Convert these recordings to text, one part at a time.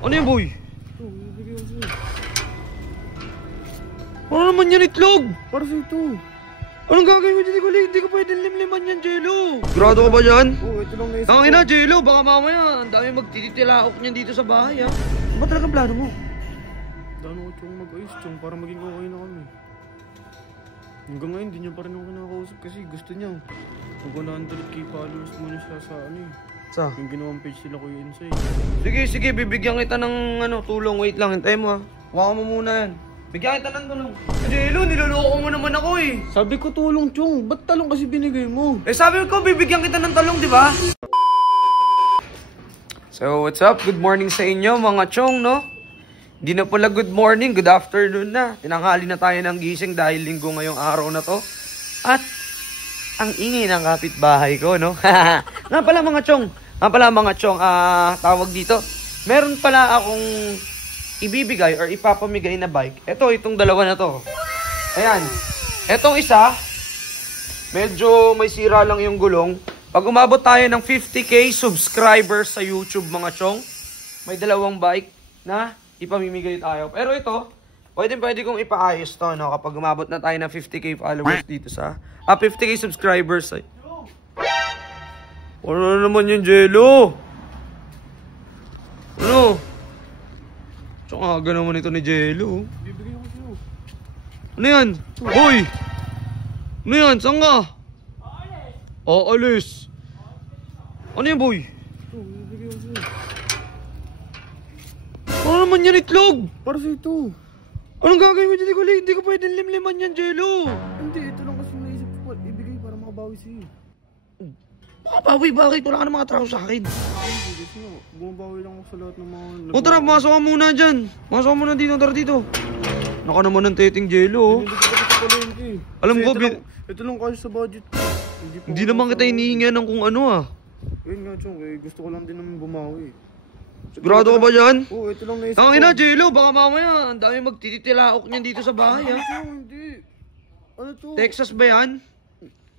Ano yan, boy? Ito, bibigay ko sa'yo. Ano naman yan, itlog? Para sa ito. Anong gagawin mo dito? Hindi ko pwede limliman yan, Jello. Grado ka ba dyan? Oo, ito lang naisip ko. Tangina, Jello. Baka mamaya ang dami magtititilaok niyan dito sa bahay, ha? Ano ba talagang plano mo? Dano ko Chong mag-ayos, Chong, para maging okay na kami. Hanggang ngayon, di niya pa rin ako kinakausap kasi gusto niya. Mag 100k followers muna siya sa ano eh. Sa? Yung ginawang page nila Kuya Insay. Sige, bibigyan kita ng tulong. Wait lang, hintayin mo, ha? Huwag mo muna yan. Bigyan kita ng tulong. Jello, niloloko mo naman ako, eh. Sabi ko tulong, Chong. Ba't talong kasi binigay mo? Eh, sabi ko, bibigyan kita ng talong, di ba? So, what's up? Good morning sa inyo, mga chong, no? Hindi na pala good morning, good afternoon na. Tinanghali na tayo ng gising dahil linggo ngayong araw na to. At, ang ingay ng kapitbahay ko, no? Nga pala, mga chong. Tawag dito. Meron pala akong ibibigay or ipapamigay na bike. Itong dalawa na to. Ayan. Etong isa, medyo may sira lang yung gulong. Pag umabot tayo ng 50k subscribers sa YouTube, mga chong, may dalawang bike na ipamimigay tayo. Pero ito, pwede kong ipaayos to, no? Kapag umabot na tayo ng 50k followers dito sa 50k subscribers. Ay. Ano naman yung Jello? Ano? Tsaka aga naman ito ni Jello. Bibigay ko sa'yo. Ano yan? Hoy! Ano yan? Saan ka? Alis. Ano yan, boy? Ito, bibigay ko sa'yo. Ano naman yan, itlog? Para sa ito. Anong gagawin mo dito? Hindi ko pwede limliman yan, Jello. Hindi, ito lang kasi naisip ko. Ibigay para makabawi sa'yo. Makabawi, bakit? Wala ka na mga trabaho sa akin. Hindi, kasi nga. Bumabawi lang ako sa lahat ng mga... O tara, pumasok ka muna dyan. Pumasok ka muna dito, tara dito. Naka naman ng teting Jello. Hindi ko kasi sa palengke. Alam ko, ito lang kasi sa budget. Hindi naman kita hinihingan ng kung ano, ah. Yun nga, Chong. Gusto ko lang din naman bumawi. Sigurado ka ba dyan? Oo, ito lang naisip ko. Tangina, Jello, baka mamaya ang dami magtititilaok niyan dito sa bahay, ha? Hindi. Ano to? Texas ba yan?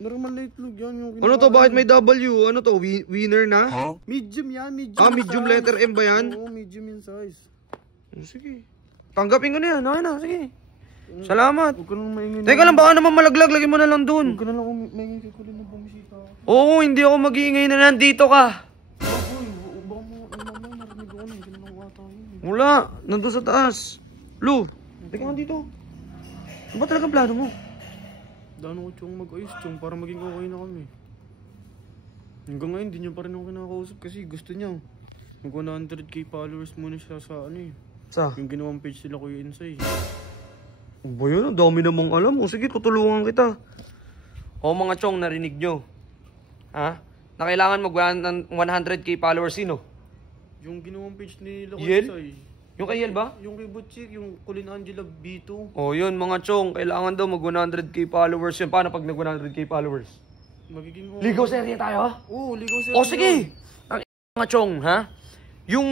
Normal na itlog yan. Yung Ano to? Bakit may W? Ano to? Winner na? medium yan, medium. Medium letter M ba yan? Oo, medium in size. Sige. Tanggapin ko na yan. Okay na, sige. Salamat. Huwag ka lang maingin. Teka lang, baka naman malaglag. Lagyan mo na lang dun. Huwag ka na lang maingin kay Kulin na bumisita. Oo, hindi ako mag-iingay na nandito ka. Baboy, baka mo, narinig ako na. Hindi na lang ata yun. Wala. Nandun sa taas. Lu, teka nga dito. Ano ba talagang plano mo? Dano ko Chong mag-ayos, Chong, para maging okay na kami. Hanggang ngayon, di niya pa rin ako kinakausap kasi gusto niya. Mag 100k followers muna siya sa ano eh. Sa? Yung ginawang page nila Kuya Insay. Ano ba yun? Ang dami namang alam. O sige, tutulungan kita. O mga chong, narinig nyo. Ha? Na kailangan mag 100k followers, sino? Yung ginawang page nila Kuya Yel? Insay. Yung kay Yel ba? Yung kay Butchik, yung Kulin Angela B2. O yun mga chong, kailangan daw mag 100k followers yun. Paano pag nag 100k followers? Magiging Ligaw serye tayo, ha? Oo, ligaw siya. O sige! Ang mga chong, ha? Yung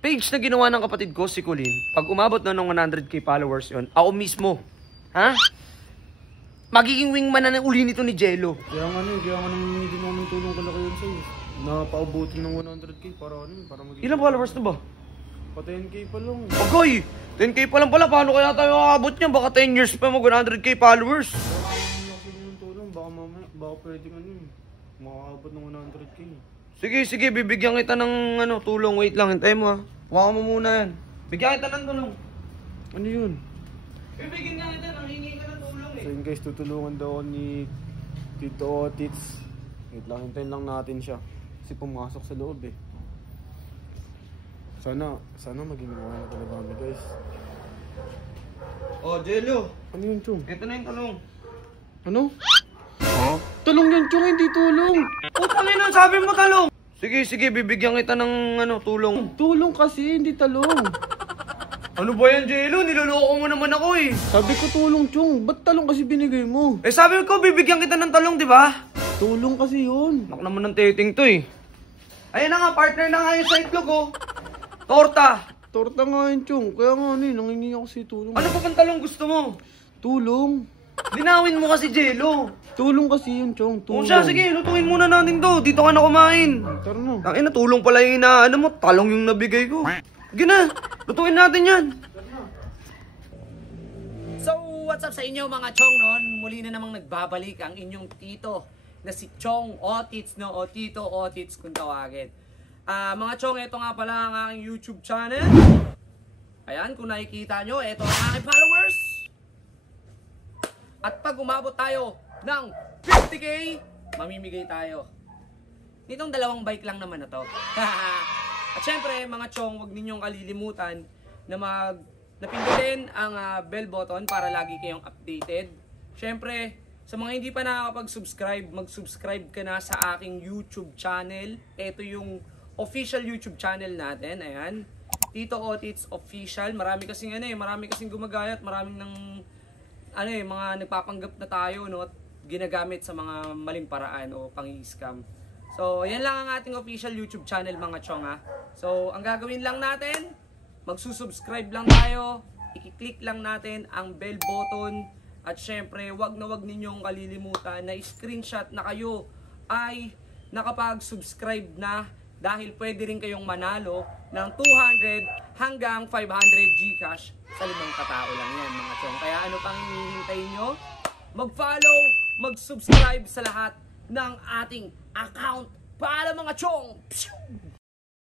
page na ginawa ng kapatid ko, si Colin, pag umabot na ng 100k followers yun, ako mismo, ha? Magiging wingman na uli nito ni Jello. Kaya nga naman din namin tulong kala Kuya Insay. Napaubutin ng 100k para ano, para maging... Ilang followers na ba? Pa 10k pa lang. Agoy! 10k pa lang pala. Paano kaya tayo makakabot niyan? Baka 10 years pa mag 100k followers. Baka yung tulong, baka mamaya, baka pwedeng ano eh. Makakabot ng 100k. Sige. Bibigyan kita ng tulong. Wait lang. Hintayin mo, ha. Huwag mo muna yan. Bigyan kita ng tulong. Ano yun? Bibigyan nga kita. Nanghingi ka ng tulong, eh. So yun guys, tutulungan daw ni Tito Otits. Wait lang, hintayin lang natin siya. Kasi pumasok sa loob eh. Sana maging okay na talaga kami guys. Oh, Jello. Ano yun, Chong? Ito na yung tulong. Ano? Tulong yun, Chong, hindi tulong. Putang ina, sabi mo talong. Sige. Bibigyan kita ng tulong. Tulong kasi, hindi talong. Ano ba yan, Jello? Niloloko mo naman ako, eh. Sabi ko tulong, Chong. Ba't talong kasi binigay mo? Eh, sabi ko, bibigyan kita ng talong, di ba? Tulong kasi yun. Nak naman ng teting to, eh. Ayun na nga, partner na nga yun sa itlog, oh. Torta! Torta nga yun, Chong. Kaya nga, nangingi ako si tulong. Ano pa bang talong gusto mo? Tulong. Linawin mo kasi, Jello. Tulong kasi yun, Chong. Kung Tulong. siya, sige, lutuin muna natin to. Dito ka na kumain. Tara na. Tangina, tulong pala yung inaano mo. Talong yung nabigay ko. Sige na, lutuin natin yan. So, what's up sa inyo mga chong noon? Muli na namang nagbabalik ang inyong tito na si Chong Otits, no? O Tito Otits kung tawagin. Mga chong, ito nga pala ang aking YouTube channel. Ayan, kung nakikita nyo, ito ang aking followers. At pag umabot tayo ng 50k, mamimigay tayo. Nitong dalawang bike lang naman na to. At syempre, mga chong, huwag ninyong kalilimutan na napindutin ang bell button para lagi kayong updated. Syempre, sa mga hindi pa nakakapag-subscribe, mag-subscribe ka na sa aking YouTube channel. Ito yung official YouTube channel natin. Ayan. Tito Otits Official. Marami kasing gumagayat, maraming mga nagpapanggap na tayo, no, at ginagamit sa mga maling paraan o pang-scam. So, yan lang ang ating official YouTube channel mga chong ha. So, ang gagawin lang natin, magsusubscribe lang tayo, i-click lang natin ang bell button, at syempre, wag na wag ninyong kalilimutan na screenshot na kayo ay nakapag-subscribe na, dahil pwede rin kayong manalo ng 200 hanggang 500 Gcash sa 5 katao lang yan mga chong. Kaya ano pang hinihintay nyo? Mag-follow, mag-subscribe sa lahat ng ating account para mga chong! Pshoo!